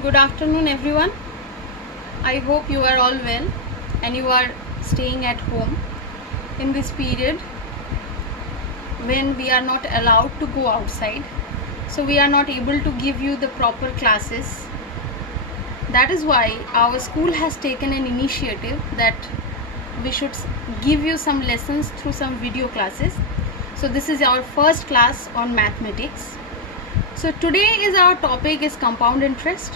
Good afternoon, everyone. I hope you are all well and you are staying at home in this period when we are not allowed to go outside. So we are not able to give you the proper classes. That is why our school has taken an initiative that we should give you some lessons through some video classes. So this is our first class on mathematics. So today is our topic is compound interest.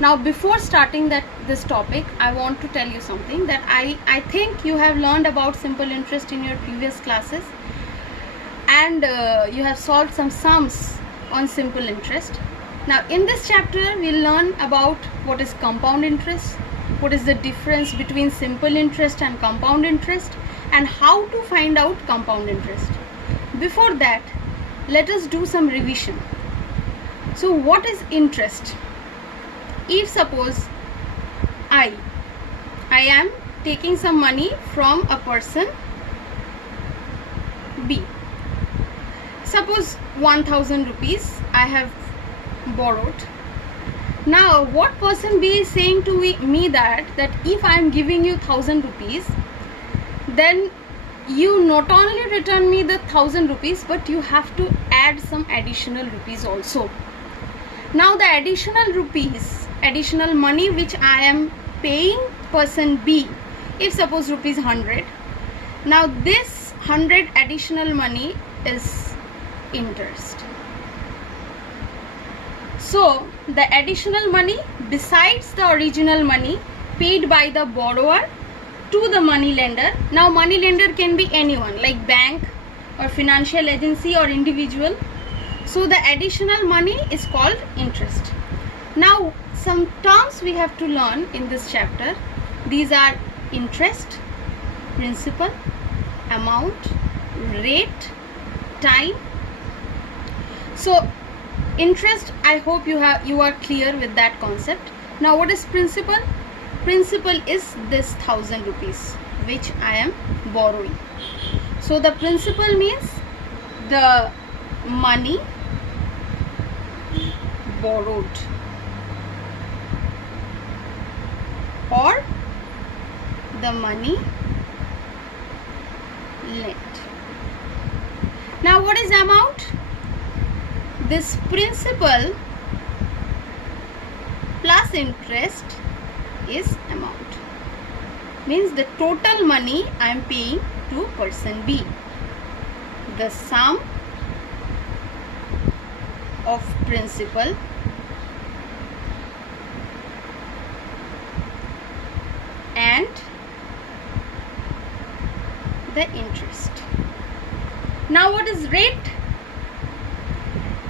Now before starting this topic, I want to tell you something that I think you have learned about simple interest in your previous classes, and you have solved some sums on simple interest. Now in this chapter we'll learn about what is compound interest, what is the difference between simple interest and compound interest, and how to find out compound interest. Before that, let us do some revision. So what is interest? If suppose I am taking some money from a person B, suppose 1000 rupees I have borrowed. Now what person B is saying to me that if I am giving you 1000 rupees, then you not only return me the 1000 rupees, but you have to add some additional rupees also. Now the additional money which I am paying person B, if suppose rupees 100, now this 100 additional money is interest. So the additional money besides the original money paid by the borrower to the money lender. Now money lender can be anyone like bank or financial agency or individual. So the additional money is called interest. Now some terms we have to learn in this chapter. These are interest, principal, amount, rate, time. So interest, I hope you are clear with that concept. Now what is principal? Principal is this 1000 rupees which I am borrowing. So the principal means the money borrowed or the money lent. Now what is amount? This principal plus interest is amount, means the total money I am paying to person B. The sum of principal and the interest. Now what is rate?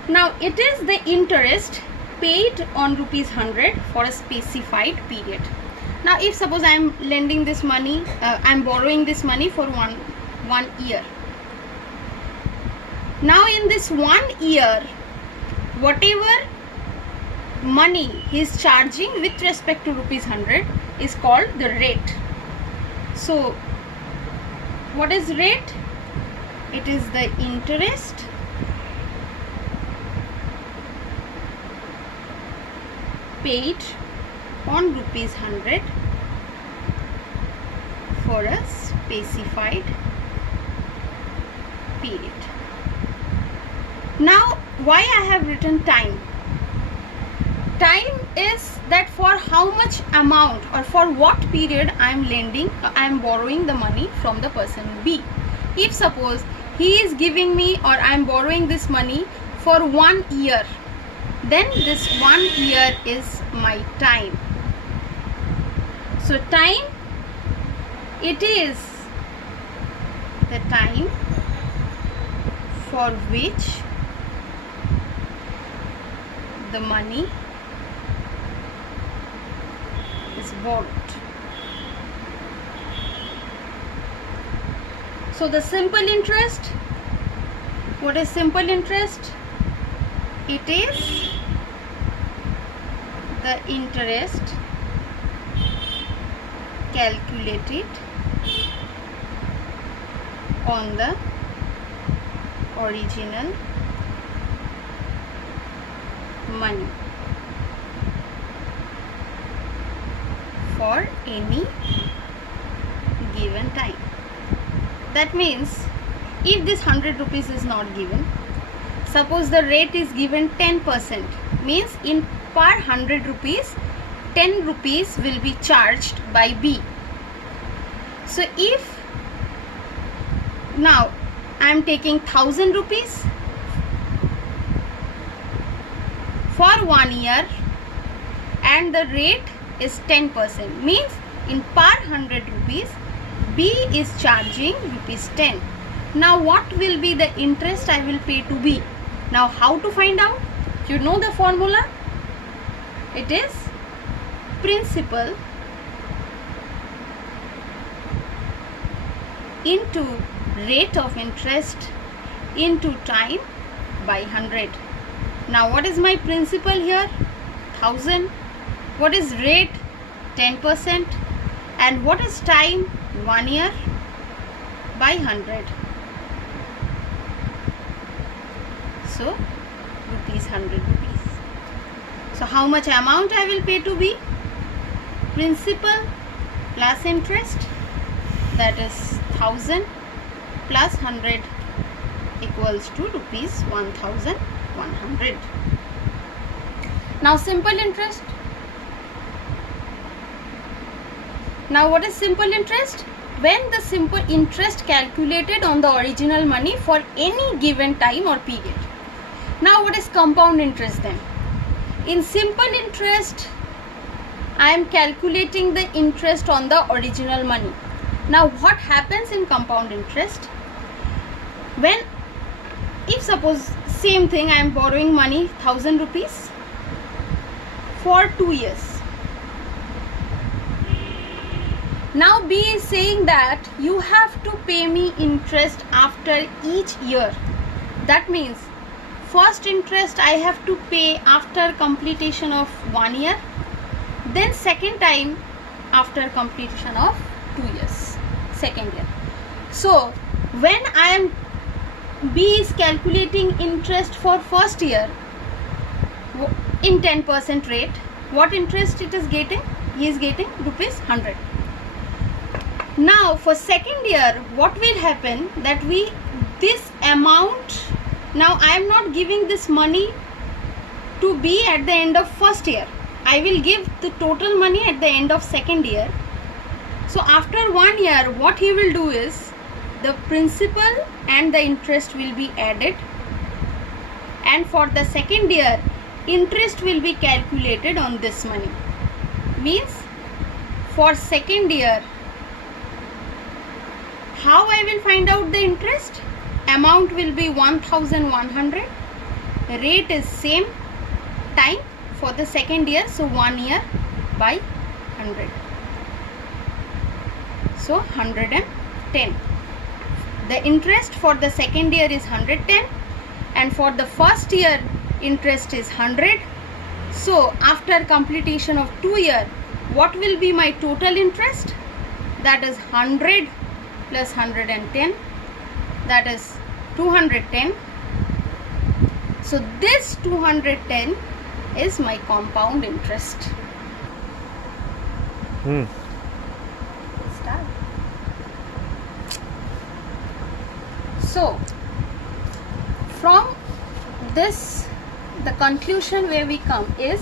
Now it is the interest paid on rupees 100 for a specified period. Now if suppose I am lending this money, I am borrowing this money for one year. Now in this 1 year, whatever money he is charging with respect to rupees 100 is called the rate. So what is rate? It is the interest paid on rupees 100 for a specified period. Now why I have written time? Time is that for how much amount or for what period I am borrowing the money from the person B. If suppose he is giving me or I am borrowing this money for 1 year, then this 1 year is my time. So time, it is the time for which the money is borrowed. So the simple interest, what is simple interest? It is the interest calculated on the original money. for any given time. That means if this 100 rupees is not given, suppose the rate is given 10%, means in per 100 rupees 10 rupees will be charged by B. So if now I am taking 1000 rupees for 1 year and the rate is 10%, means in per 100 rupees B is charging rupees 10. Now what will be the interest I will pay to B? Now how to find out? You know the formula? It is principal into rate of interest into time by 100. Now what is my principal here? 1000. What is rate? 10%. And what is time? 1 year by 100. So rupees 100 rupees. So how much amount I will pay to B? Principal plus interest, that is 1000 plus 100 equals to rupees 1100. Now simple interest. Now what is simple interest? When the simple interest calculated on the original money for any given time or period. Now what is compound interest then? In simple interest, I am calculating the interest on the original money. Now what happens in compound interest? When, if suppose same thing, I am borrowing money 1000 rupees for 2 years. Now B is saying that you have to pay me interest after each year. That means first interest I have to pay after completion of 1 year, then second time after completion of 2 years, second year. So when I am B is calculating interest for first year in 10% rate, what interest it is getting? He is getting rupees 100. Now for second year, what will happen that this amount, now I am not giving this money to B at the end of first year. I will give the total money at the end of second year. So after 1 year, what he will do is the principal and the interest will be added, and for the second year interest will be calculated on this money. Means for second year, how I will find out the interest? Amount will be 1100, rate is same, time for the second year, so 1 year by 100, so 110. The interest for the second year is 110 and for the first year interest is 100. So after completion of 2 years, what will be my total interest? That is 100 plus 110, that is 210. So this 210 is my compound interest. Start. So from this, the conclusion where we come is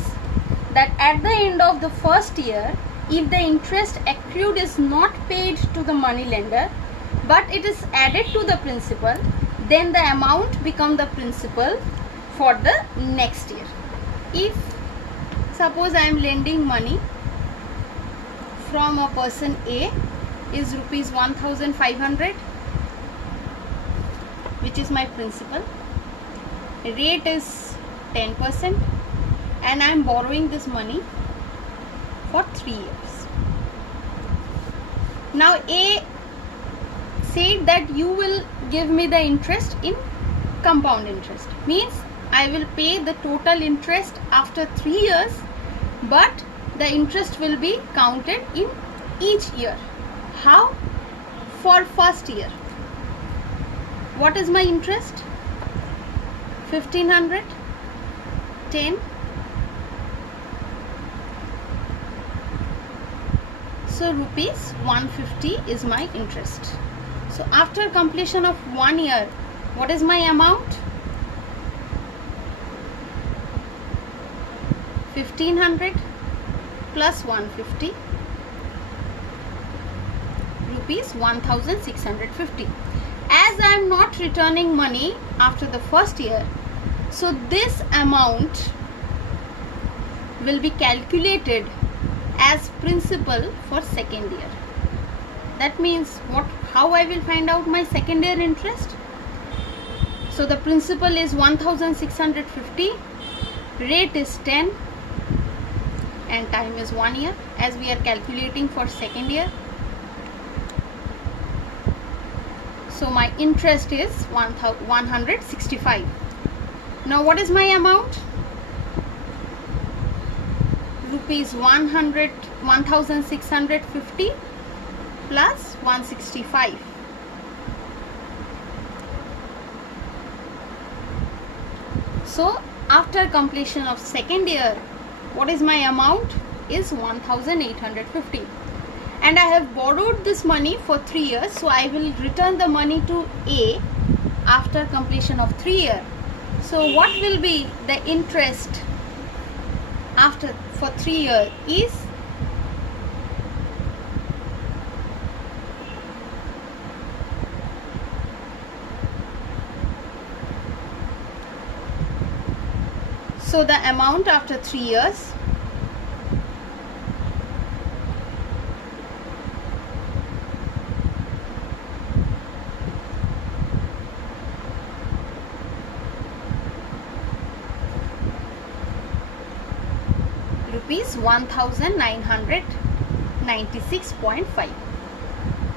that at the end of the first year, if the interest accrued is not paid to the money lender but it is added to the principal, then the amount become the principal for the next year. If suppose I am lending money from a person A is rupees 1500, which is my principal, rate is 10%, and I am borrowing this money for 3 years. Now A said that you will give me the interest in compound interest, means I will pay the total interest after 3 years, but the interest will be counted in each year. How? For first year, what is my interest? 1500, 10, So rupees 150 is my interest. So after completion of 1 year, what is my amount? 1500 plus 150, rupees 1650. As I am not returning money after the first year, so this amount will be calculated as principal for second year. That means how I will find out my second year interest? So the principal is 1650, rate is 10 and time is 1 year, as we are calculating for second year. So my interest is 165. Now what is my amount? Rupees 1650 plus 165. So after completion of second year, what is my amount? Is 1850. And I have borrowed this money for 3 years, so I will return the money to A after completion of 3 years. So what will be the interest after for 3 years is so the amount after 3 years rupees 1996.5.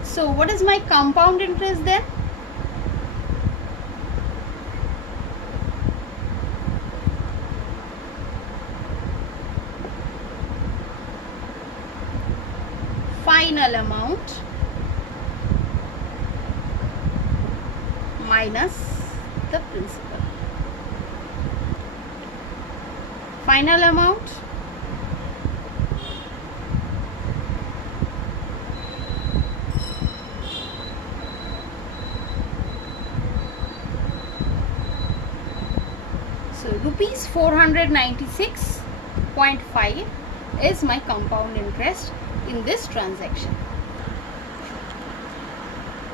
So what is my compound interest then? Final amount minus the principal. Final amount rupees 496.5 is my compound interest in this transaction.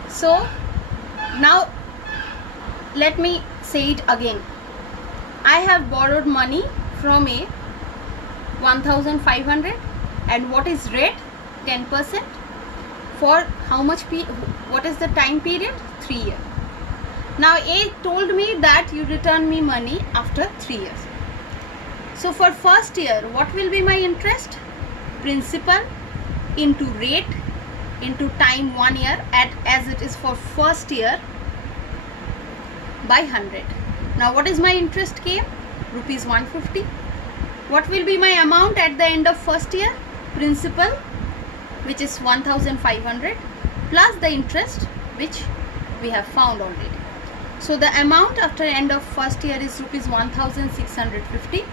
So now let me say it again. I have borrowed money from A 1500, and what is rate? 10%. For how much what is the time period? 3 years. Now A told me that you return me money after 3 years. So for first year, what will be my interest? Principal into rate into time 1 year as it is for first year by 100. Now what is my interest came? Rupees 150. What will be my amount at the end of first year? Principal, which is 1500, plus the interest which we have found already. So the amount after end of first year is rupees 1650.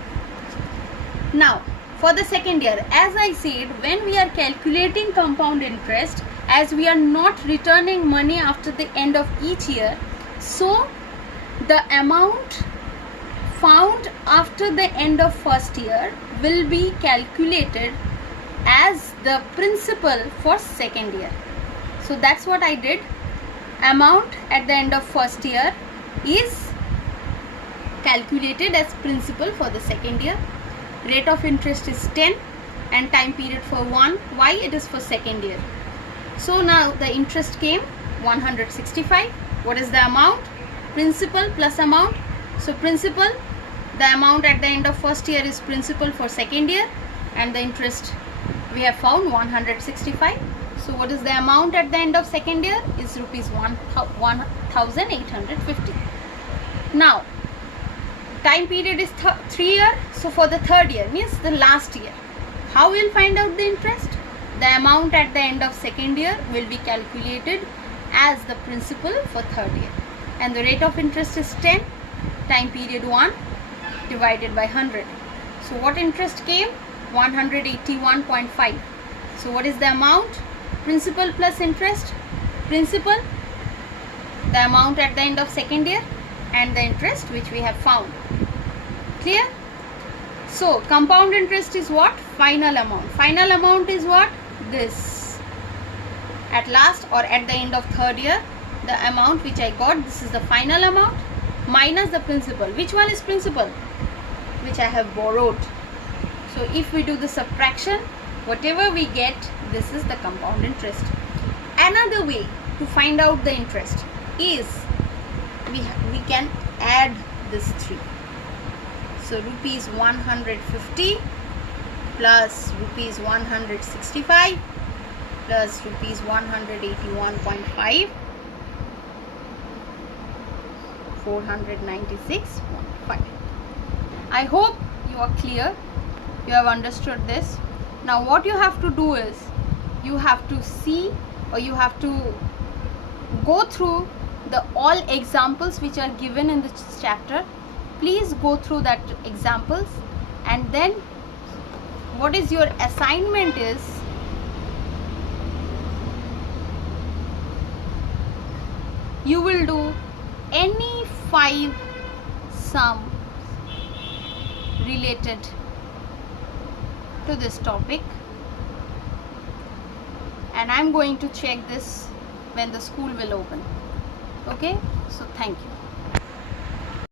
Now for the second year, as I said, when we are calculating compound interest, as we are not returning money after the end of each year, so the amount found after the end of first year will be calculated as the principal for second year. So that's what I did. Amount at the end of first year is calculated as principal for the second year. Rate of interest is 10 and time period for 1. Why? It is for second year. So now the interest came 165. What is the amount? Principal plus amount. So principal, the amount at the end of first year is principal for second year, and the interest we have found 165. So what is the amount at the end of second year? Is rupees 1850. Now time period is 3 years. So for the third year, means the last year, how we will find out the interest? The amount at the end of second year will be calculated as the principal for third year, and the rate of interest is 10, time period 1 divided by 100. So what interest came? 181.5. So what is the amount? Principal plus interest. Principal, the amount at the end of second year, and the interest which we have found. Clear? So compound interest is what? Final amount. Final amount is what? This. At last or at the end of third year, the amount which I got, this is the final amount minus the principal. Which one is principal? Which I have borrowed. So if we do the subtraction, whatever we get, this is the compound interest. Another way to find out the interest is we can add this 3. So rupees 150 plus rupees 165 plus rupees 181.5, 496.5. I hope you are clear, you have understood this. Now what you have to do is, you have to see, or you have to go through the all examples which are given in this chapter. Please go through that examples, and then what is your assignment is, you will do any 5 sum related to this topic, and I'm going to check this when the school will open. Okay, so thank you.